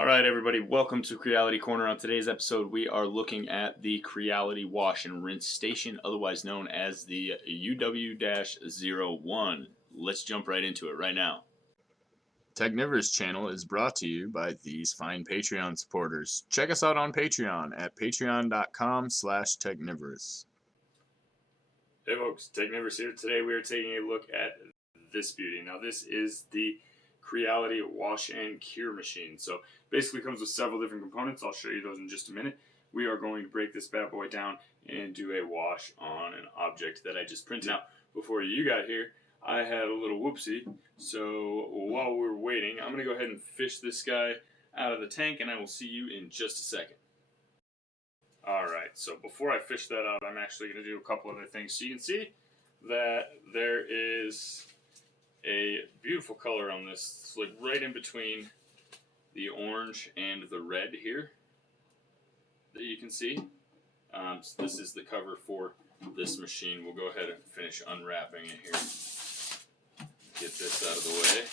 Alright everybody, welcome to Creality Corner. On today's episode we are looking at the Creality Wash and Rinse Station, otherwise known as the UW-01. Let's jump right into it right now. Technivorous channel is brought to you by these fine Patreon supporters. Check us out on Patreon at patreon.com/Technivorous. Hey folks, Technivorous here. Today we are taking a look at this beauty. Now this is the Creality Wash and Cure machine. So basically comes with several different components. I'll show you those in just a minute. We are going to break this bad boy down and do a wash on an object that I just printed. Now, before you got here, I had a little whoopsie. So while we're waiting, I'm going to go ahead and fish this guy out of the tank, and I will see you in just a second. Alright, so before I fish that out, I'm actually going to do a couple other things. So you can see that there is a beautiful color on this. It's like right in between the orange and the red here that you can see. So this is the cover for this machine. We'll go ahead and finish unwrapping it here. Get this out of the way.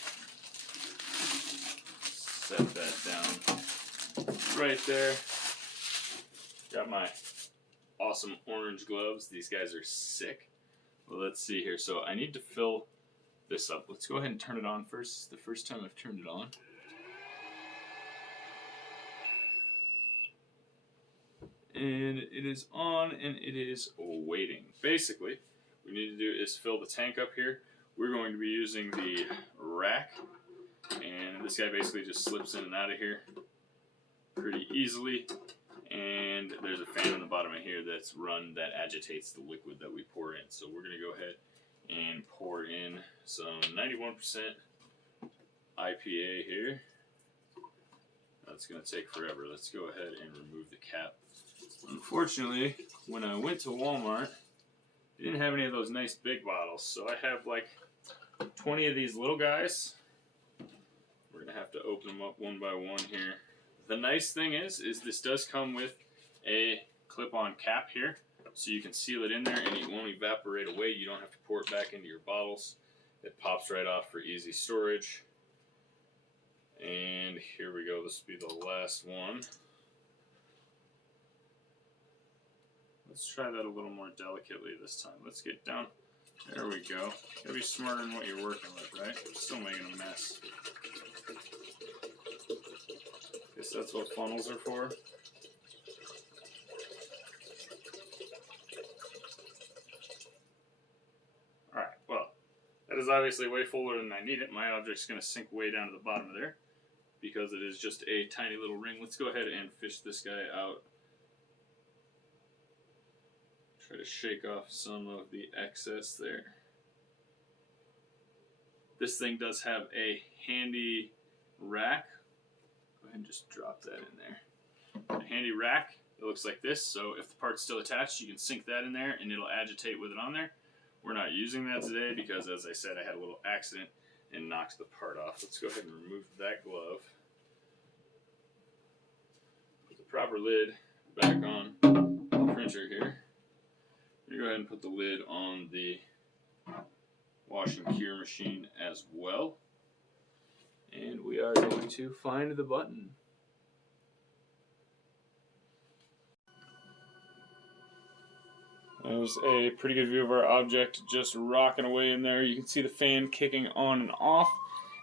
Set that down right there. Got my awesome orange gloves. These guys are sick. Well, let's see here. So I need to fill this up. Let's go ahead and turn it on first. The first time I've turned it on. And it is on and it is waiting. Basically, what we need to do is fill the tank up here. We're going to be using the rack, and this guy basically just slips in and out of here pretty easily. And there's a fan on the bottom of here that's run that agitates the liquid that we pour in. So we're going to go ahead and pour in some 91% IPA here. That's going to take forever. Let's go ahead and remove the cap. Unfortunately, when I went to Walmart, they didn't have any of those nice big bottles, so I have like 20 of these little guys. We're going to have to open them up one by one here. The nice thing is this does come with a clip-on cap here, so you can seal it in there and it won't evaporate away. You don't have to pour it back into your bottles. It pops right off for easy storage. And here we go. This will be the last one. Let's try that a little more delicately this time. Let's get down. There we go. Gotta be smarter in what you're working with, right? Still making a mess. Guess that's what funnels are for. Alright, well, that is obviously way fuller than I need it. My object's going to sink way down to the bottom of there because it is just a tiny little ring. Let's go ahead and fish this guy out. Try to shake off some of the excess there. This thing does have a handy rack. Go ahead and just drop that in there. A handy rack that looks like this, so if the part's still attached, you can sink that in there and it'll agitate with it on there. We're not using that today because, as I said, I had a little accident and knocked the part off. Let's go ahead and remove that glove. Put the proper lid back on the printer here. Go ahead and put the lid on the wash and cure machine as well. And we are going to find the button. There's a pretty good view of our object just rocking away in there. You can see the fan kicking on and off,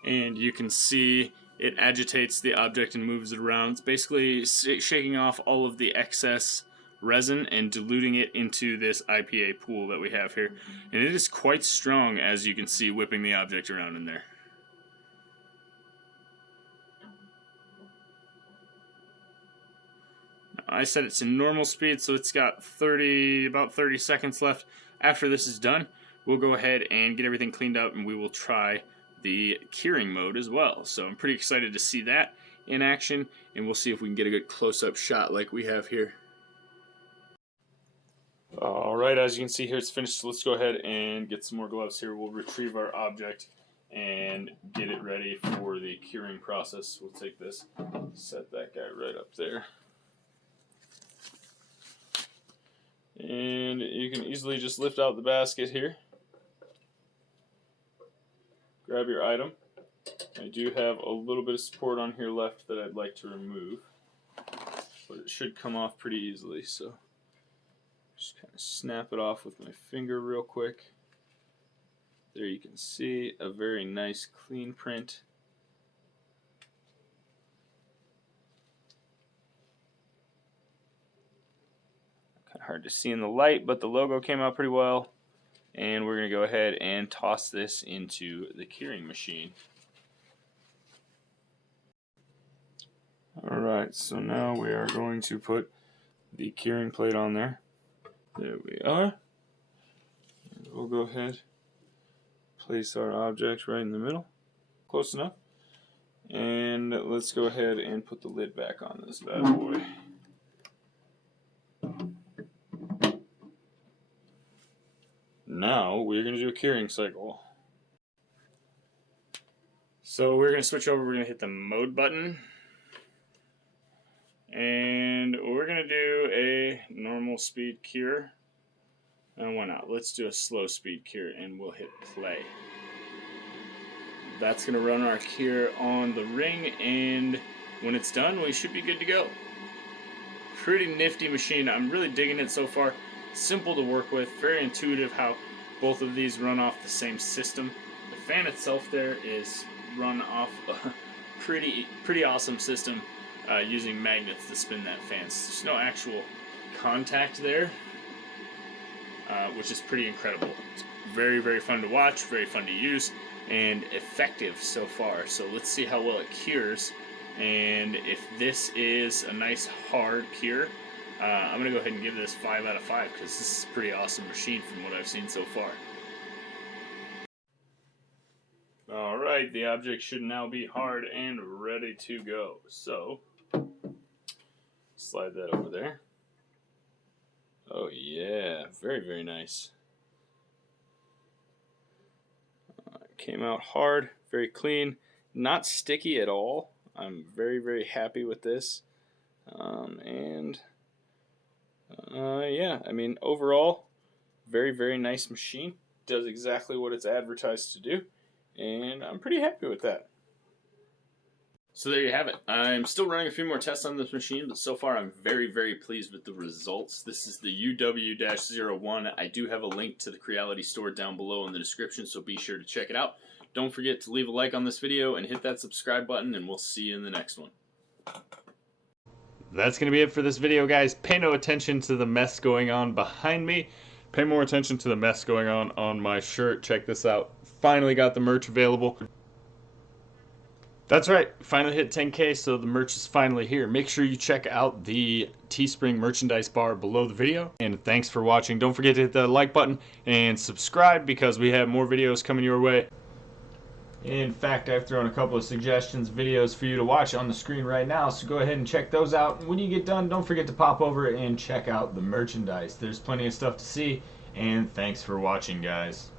and you can see it agitates the object and moves it around. It's basically shaking off all of the excess resin and diluting it into this IPA pool that we have here. And it is quite strong, as you can see, whipping the object around in there. I set it to normal speed, so it's got about 30 seconds left. After this is done, we'll go ahead and get everything cleaned up, and we will try the curing mode as well. So I'm pretty excited to see that in action, and we'll see if we can get a good close-up shot like we have here. Alright, as you can see here, it's finished. So let's go ahead and get some more gloves here. We'll retrieve our object and get it ready for the curing process. We'll take this, set that guy right up there. And you can easily just lift out the basket here. Grab your item, I do have a little bit of support on here left that I'd like to remove, but it should come off pretty easily, so just kind of snap it off with my finger real quick. There you can see a very nice clean print. Kind of hard to see in the light, but the logo came out pretty well. And we're going to go ahead and toss this into the curing machine. Alright, so now we are going to put the curing plate on there. There we are. And we'll go ahead, place our object right in the middle. Close enough. And let's go ahead and put the lid back on this bad boy. Now we're going to do a curing cycle. So we're going to switch over, we're going to hit the mode button. And we're going to do a normal speed cure. And why not? Let's do a slow speed cure and we'll hit play. That's going to run our cure on the ring, and when it's done, we should be good to go. Pretty nifty machine. I'm really digging it so far. Simple to work with, very intuitive how both of these run off the same system. The fan itself there is run off a pretty awesome system using magnets to spin that fan. So there's no actual contact there, which is pretty incredible. It's very, very fun to watch, very fun to use, and effective so far. So let's see how well it cures, and if this is a nice hard cure, I'm going to go ahead and give this 5 out of 5 because this is a pretty awesome machine from what I've seen so far. Alright, the object should now be hard and ready to go. So, slide that over there. Oh yeah, very, very nice. Came out hard, very clean, not sticky at all. I'm very, very happy with this. Yeah, I mean, overall, very, very nice machine. Does exactly what it's advertised to do, and I'm pretty happy with that. So there you have it. I'm still running a few more tests on this machine, but so far I'm very, very pleased with the results. This is the UW-01. I do have a link to the Creality store down below in the description, so be sure to check it out. Don't forget to leave a like on this video and hit that subscribe button, and we'll see you in the next one. That's going to be it for this video, guys. Pay no attention to the mess going on behind me. Pay more attention to the mess going on my shirt. Check this out. Finally got the merch available. That's right, finally hit 10K, so the merch is finally here. Make sure you check out the Teespring merchandise bar below the video. And thanks for watching. Don't forget to hit the like button and subscribe because we have more videos coming your way. In fact, I've thrown a couple of suggestions, videos for you to watch on the screen right now, so go ahead and check those out. When you get done, don't forget to pop over and check out the merchandise. There's plenty of stuff to see, and thanks for watching, guys.